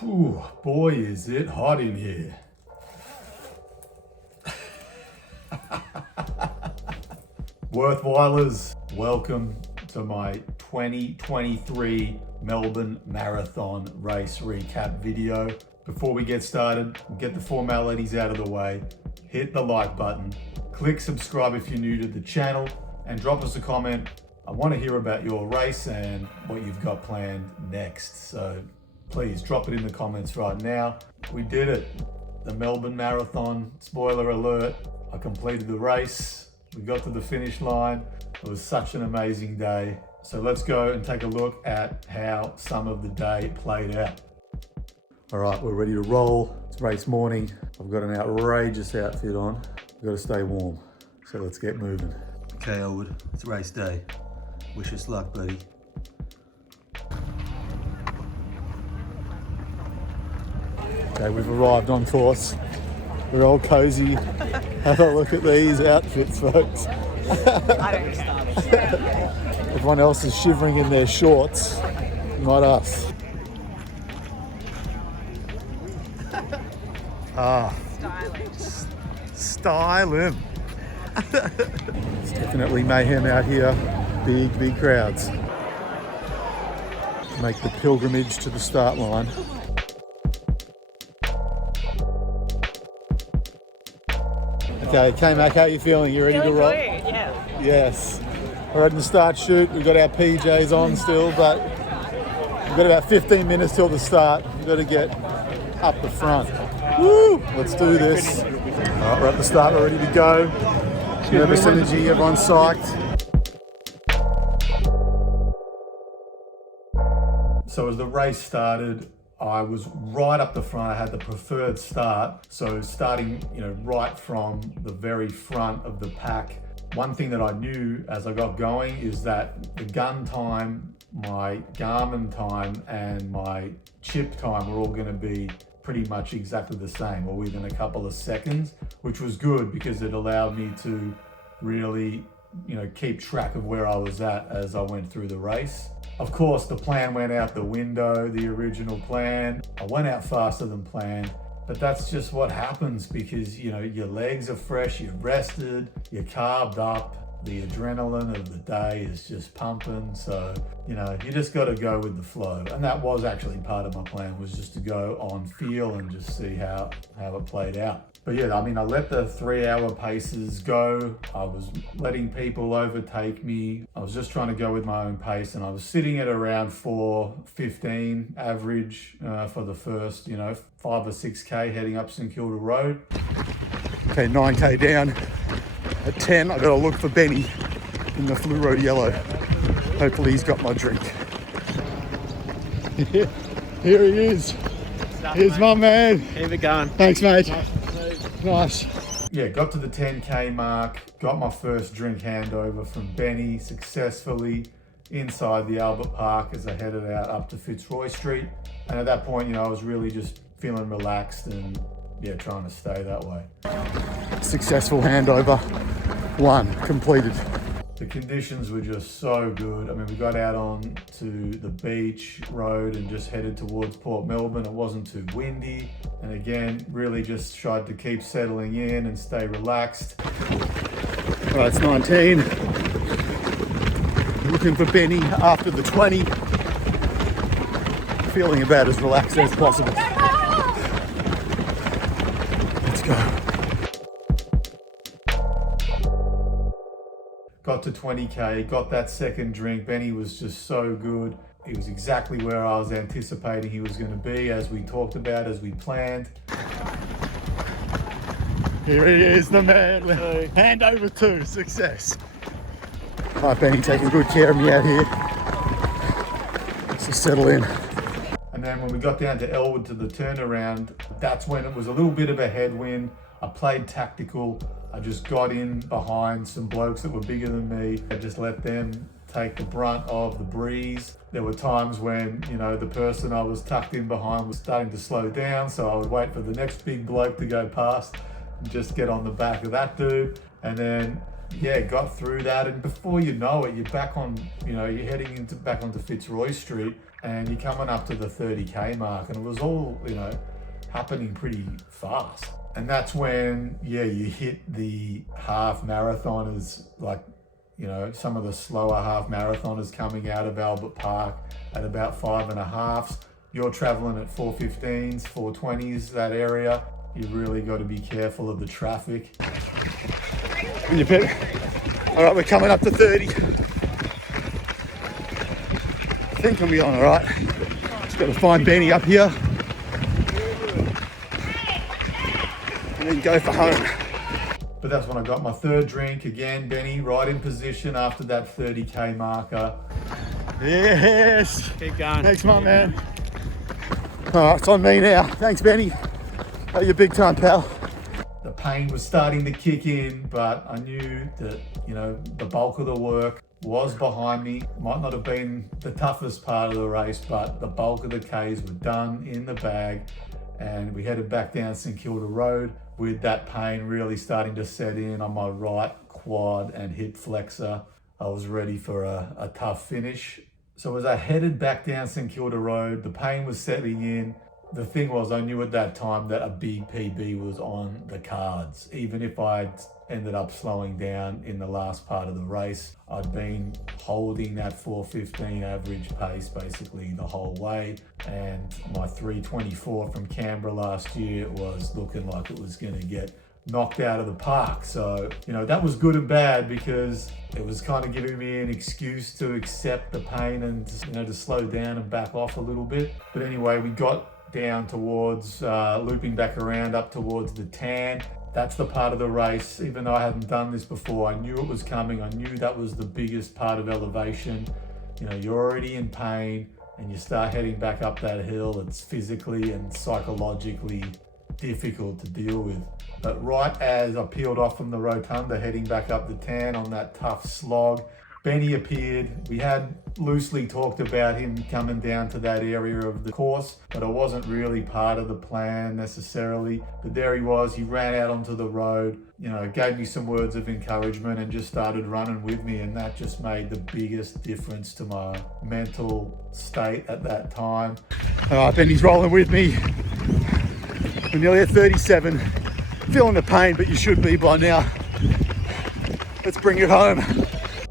Whew, boy, is it hot in here. Worthwhilers, welcome to my 2023 Melbourne Marathon race recap video. Before we get started, get the formalities out of the way, hit the like button, click subscribe if you're new to the channel, and drop us a comment. I want to hear about your race and what you've got planned next. So please drop it in the comments right now. We did it. The Melbourne Marathon, spoiler alert, I completed the race. We got to the finish line. It was such an amazing day. So let's go and take a look at how some of the day played out. All right, we're ready to roll. It's race morning. I've got an outrageous outfit on. I've got to stay warm. So let's get moving. Okay, Elwood, it's race day. Wish us luck, buddy. Okay, we've arrived on course. We're all cozy. Have a look at these outfits, folks. Everyone else is shivering in their shorts, not us. Styling. It's definitely mayhem out here. Big crowds. Make the pilgrimage to the start line. Okay, K-Mac, how are you feeling? You ready to roll? Yeah. Yes. We're ready to start shoot. We've got our PJs on still, but we've got about 15 minutes till the start. We've got to get up the front. Woo! Let's do this. All right, we're at the start. We're ready to go. Nervous energy. Everyone's psyched. So as the race started, I was right up the front. I had the preferred start. So starting, right from the very front of the pack. One thing that I knew as I got going is that the gun time, my Garmin time, and my chip time were all going to be pretty much exactly the same, or within a couple of seconds, which was good because it allowed me to really, keep track of where I was at as I went through the race. Of course, the plan went out the window, the original plan. I went out faster than planned, but that's just what happens because, your legs are fresh, you're rested, you're carved up, the adrenaline of the day is just pumping. So, you just got to go with the flow. And that was actually part of my plan, was just to go on feel and just see how it played out. But yeah, I let the 3-hour paces go. I was letting people overtake me. I was just trying to go with my own pace, and I was sitting at around 4:15 average for the first, 5 or 6K heading up St Kilda Road. Okay, 9K down. At 10, I gotta look for Benny in the fluoro yellow. Hopefully he's got my drink. Here he is. Here's my man. Keep it going. Thanks, mate. Nice. Yeah, got to the 10K mark, got my first drink handover from Benny successfully inside the Albert Park as I headed out up to Fitzroy Street. And at that point, I was really just feeling relaxed and trying to stay that way. Successful handover, 1 completed. The conditions were just so good. We got out on to the beach road and just headed towards Port Melbourne. It wasn't too windy. And again, really just tried to keep settling in and stay relaxed. All right, it's 19. Looking for Benny after the 20. Feeling about as relaxed as possible. Let's go. Got to 20K, got that second drink. Benny was just so good. He was exactly where I was anticipating he was going to be, as we talked about, as we planned. Here he is, the man. Hand over 2, success. All right, Benny, taking good care of me out here. Let's settle in. And then when we got down to Elwood to the turnaround, that's when it was a little bit of a headwind. I played tactical. I just got in behind some blokes that were bigger than me. I just let them take the brunt of the breeze. There were times when, the person I was tucked in behind was starting to slow down, so I would wait for the next big bloke to go past and just get on the back of that dude. And then yeah, got through that, and before you know it, you're back on, you're heading back onto Fitzroy Street, and you're coming up to the 30k mark, and it was all, happening pretty fast. And that's when, yeah, you hit the half marathoners, like, some of the slower half marathoners coming out of Albert Park at about 5.5s. You're traveling at 4:15s, 4:20s, that area. You really got to be careful of the traffic. You bet. All right, we're coming up to 30. I think I'll be on all right. Just got to find Benny up here. And then go for home. But that's when I got my third drink. Again, Benny right in position after that 30k marker. Yes. Keep going. Thanks, my man. All right, it's on me now. Thanks, Benny. Oh, you're big time, pal. The pain was starting to kick in, but I knew that, the bulk of the work was behind me. Might not have been the toughest part of the race, but the bulk of the Ks were done, in the bag, and we headed back down St Kilda Road with that pain really starting to set in on my right quad and hip flexor. I was ready for a tough finish. So as I headed back down St Kilda Road, the pain was setting in. The thing was, I knew at that time that a big PB was on the cards. Even if I'd ended up slowing down in the last part of the race, I'd been holding that 4:15 average pace basically the whole way. And my 3:24 from Canberra last year was looking like it was going to get knocked out of the park. So, that was good and bad, because it was kind of giving me an excuse to accept the pain and, to slow down and back off a little bit. But anyway, we got down towards, looping back around up towards the tan. That's the part of the race, even though I hadn't done this before, I knew it was coming. I knew that was the biggest part of elevation. You're already in pain and you start heading back up that hill. It's physically and psychologically difficult to deal with. But right as I peeled off from the rotunda, heading back up the tan on that tough slog, Benny appeared. We had loosely talked about him coming down to that area of the course, but it wasn't really part of the plan necessarily. But there he was. He ran out onto the road, gave me some words of encouragement and just started running with me. And that just made the biggest difference to my mental state at that time. All right, Benny's rolling with me. We're nearly at 37. Feeling the pain, but you should be by now. Let's bring it home.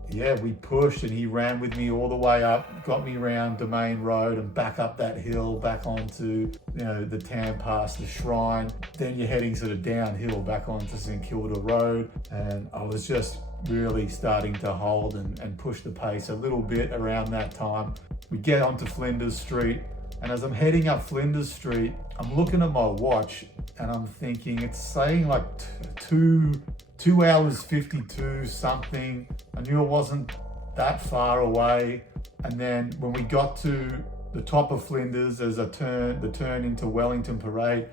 Yeah, we pushed and he ran with me all the way up, got me around Domain Road and back up that hill, back onto, the tan past the shrine. Then you're heading sort of downhill back onto St Kilda Road. And I was just really starting to hold and push the pace a little bit around that time. We get onto Flinders Street. And as I'm heading up Flinders Street, I'm looking at my watch and I'm thinking it's saying like 2 hours 52 something. I knew it wasn't that far away. And then when we got to the top of Flinders, as the turn into Wellington Parade,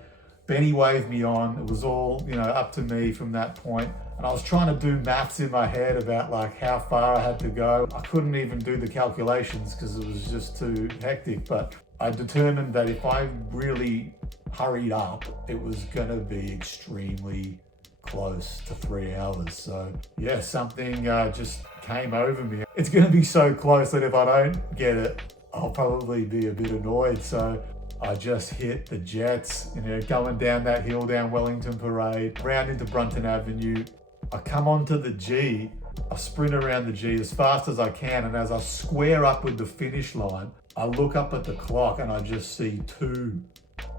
Benny waved me on. It was all, up to me from that point. And I was trying to do maths in my head about like how far I had to go. I couldn't even do the calculations because it was just too hectic. But I determined that if I really hurried up, it was gonna be extremely close to 3 hours. So yeah, something just came over me. It's gonna be so close that if I don't get it, I'll probably be a bit annoyed. So I just hit the jets, going down that hill, down Wellington Parade, round into Brunton Avenue. I come onto the G, I sprint around the G as fast as I can, and as I square up with the finish line, I look up at the clock and I just see 2,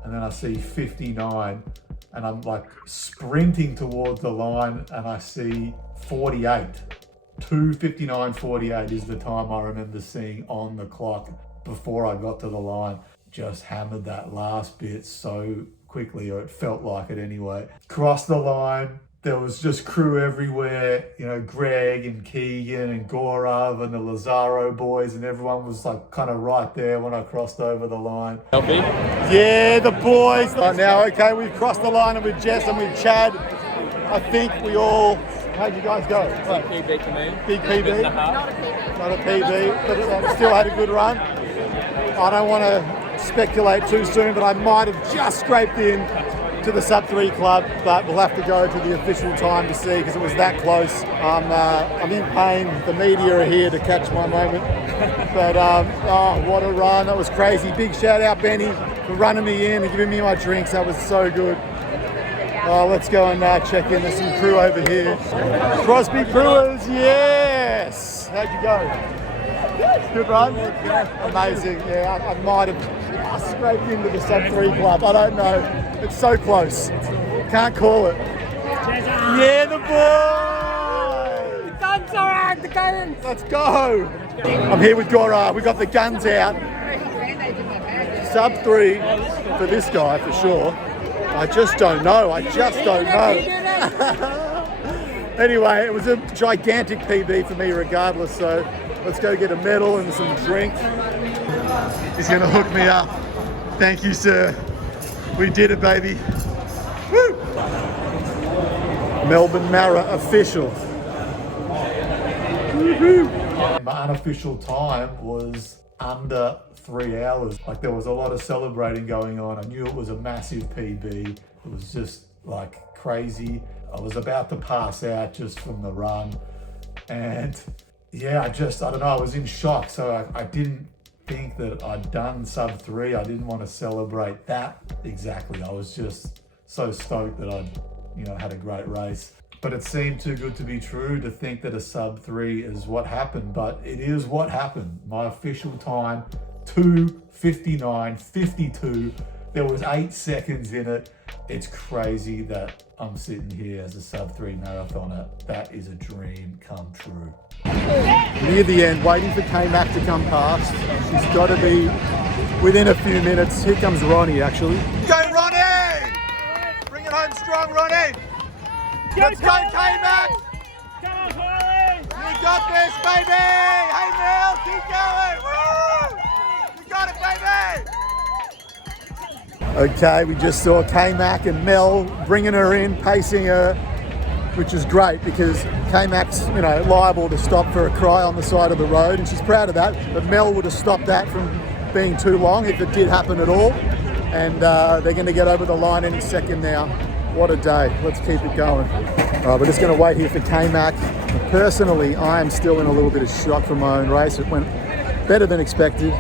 and then I see 59, and I'm like sprinting towards the line and I see 48. 2:59:48 is the time I remember seeing on the clock before I got to the line. Just hammered that last bit so quickly, or it felt like it anyway. Crossed the line. There was just crew everywhere, Greg and Keegan and Gaurav and the Lazaro boys, and everyone was like kind of right there when I crossed over the line. Healthy? Yeah, the boys. Right now, okay, we've crossed the line and with Jess and with Chad. I think we all, how'd you guys go? Big PB to me. Big PB? Not a PB. Not a PB, but still had a good run. I don't want to speculate too soon, but I might have just scraped in to the Sub-3 club, but we'll have to go to the official time to see because it was that close. I'm in pain. The media are here to catch my moment. But oh, what a run. That was crazy. Big shout out, Benny, for running me in and giving me my drinks. That was so good. Oh, let's go and check in. There's some crew over here. Crosby Brewers, yes! How'd you go? Good run? Amazing. Yeah, I might have scraped into the Sub-3 club. I don't know. It's so close. Can't call it. Yeah, the boy! The guns are out, the guns! Let's go! I'm here with Gora. We got the guns out. Sub-3 for this guy, for sure. I just don't know. Anyway, it was a gigantic PB for me regardless, so let's go get a medal and some drink. He's gonna hook me up. Thank you, sir. We did it, baby. Woo! Melbourne Mara official. Woohoo! My unofficial time was under 3 hours. Like, there was a lot of celebrating going on. I knew it was a massive PB. It was just like crazy. I was about to pass out just from the run. And yeah, I don't know, I was in shock. So I didn't think that I'd done Sub-3. I didn't want to celebrate that exactly. I was just so stoked that I'd, had a great race. But it seemed too good to be true to think that a Sub-3 is what happened, but it is what happened. My official time, 2:59.52. There was 8 seconds in it. It's crazy that I'm sitting here as a Sub-3 marathoner. That is a dream come true. Near the end, waiting for K-Mac to come past. She's got to be within a few minutes. Here comes Ronnie, actually. Go, Ronnie! Bring it home strong, Ronnie! Let's go, K-Mac! Come on, Harley! You got this, baby! Hey, Mel, keep going! Woo! You got it, baby! Okay, we just saw K-Mac and Mel bringing her in, pacing her, which is great because K-Mac's, liable to stop for a cry on the side of the road, and she's proud of that. But Mel would have stopped that from being too long if it did happen at all. And they're going to get over the line any second now. What a day. Let's keep it going. All right, we're just going to wait here for K-Mac. Personally, I am still in a little bit of shock from my own race. It went better than expected.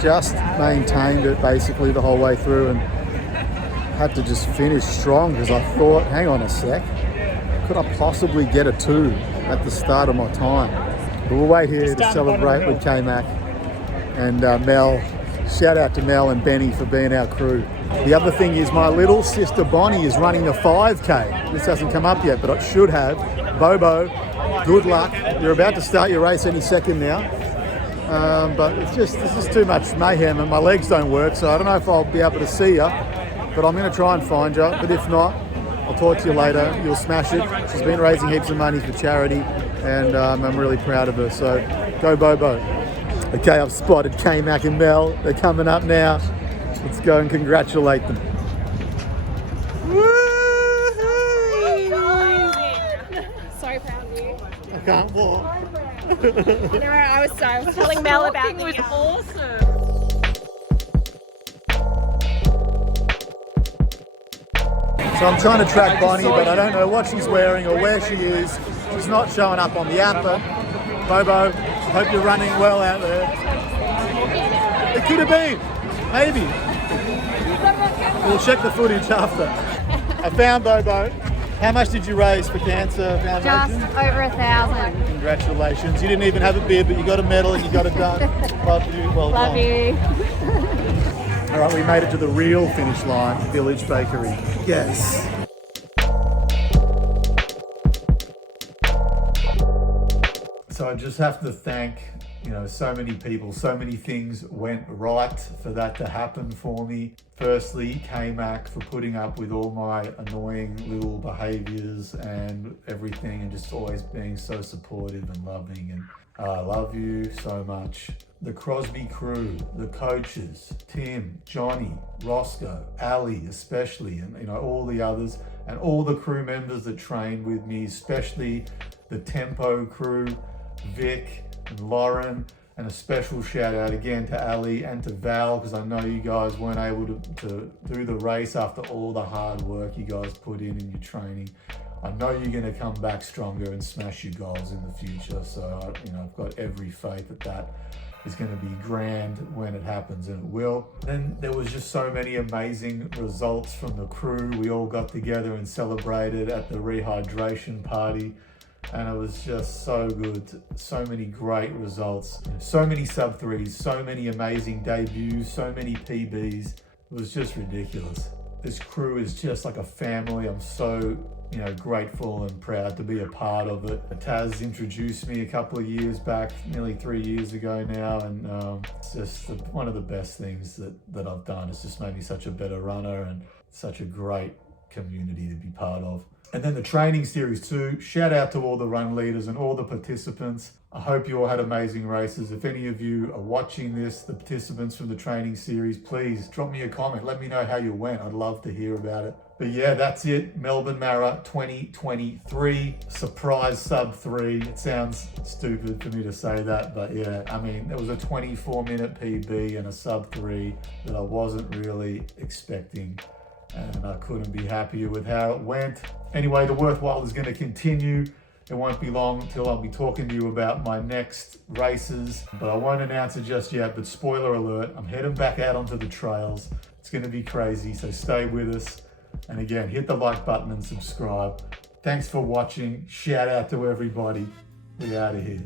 Just maintained it basically the whole way through and had to just finish strong because I thought, hang on a sec, could I possibly get a 2 at the start of my time? But we'll wait here to celebrate with K-Mac and Mel. Shout out to Mel and Benny for being our crew. The other thing is my little sister Bonnie is running the 5K. This hasn't come up yet, but it should have. Bobo, good luck. You're about to start your race any second now. But this is too much mayhem and my legs don't work, so I don't know if I'll be able to see you, but I'm going to try and find you. But if not, I'll talk to you later. You'll smash it. She's been raising heaps of money for charity, and I'm really proud of her. So go Bobo. Okay, I've spotted K-Mac and Mel. They're coming up now. Let's go and congratulate them. So proud of you. I can't walk. I was telling Mel about it. It was awesome. So I'm trying to track Bonnie, but I don't know what she's wearing or where she is. She's not showing up on the app. But Bobo, hope you're running well out there. It could have been, maybe. We'll check the footage after. I found Bobo. How much did you raise for Cancer Foundation? Just over 1,000. Congratulations. You didn't even have a beer, but you got a medal and you got it done. Love you. Well done. Love you. All right, we made it to the real finish line, Village Bakery. Yes. So I just have to thank, so many people, so many things went right for that to happen for me. Firstly, K-Mac for putting up with all my annoying little behaviors and everything and just always being so supportive and loving, and I love you so much. The Crosby crew, the coaches, Tim, Johnny, Roscoe, Ali especially, and all the others, and all the crew members that trained with me, especially the Tempo crew, Vic and Lauren, And a special shout out again to Ali and to Val, because I know you guys weren't able to do the race after all the hard work you guys put in your training. I know you're going to come back stronger and smash your goals in the future. So, I've got every faith that is going to be grand when it happens, and it will. Then there was just so many amazing results from the crew. We all got together and celebrated at the rehydration party, and it was just so good. So many great results, so many sub-3s, so many amazing debuts, so many PBs. It was just ridiculous. This crew is just like a family. I'm so grateful and proud to be a part of it. Taz introduced me a couple of years back, nearly 3 years ago now, and it's just one of the best things that I've done. It's just made me such a better runner and such a great community to be part of. And then the training series too. Shout out to all the run leaders and all the participants. I hope you all had amazing races. If any of you are watching this, the participants from the training series, please drop me a comment. Let me know how you went. I'd love to hear about it. But yeah, that's it. Melbourne Mara 2023 surprise sub-3. It sounds stupid for me to say that, but yeah, it was a 24-minute PB and a sub-3 that I wasn't really expecting, and I couldn't be happier with how it went. Anyway, the worthwhile is going to continue. It won't be long until I'll be talking to you about my next races, but I won't announce it just yet. But spoiler alert, I'm heading back out onto the trails. It's going to be crazy, so stay with us. And again, hit the like button and subscribe. Thanks for watching. Shout out to everybody. We out of here.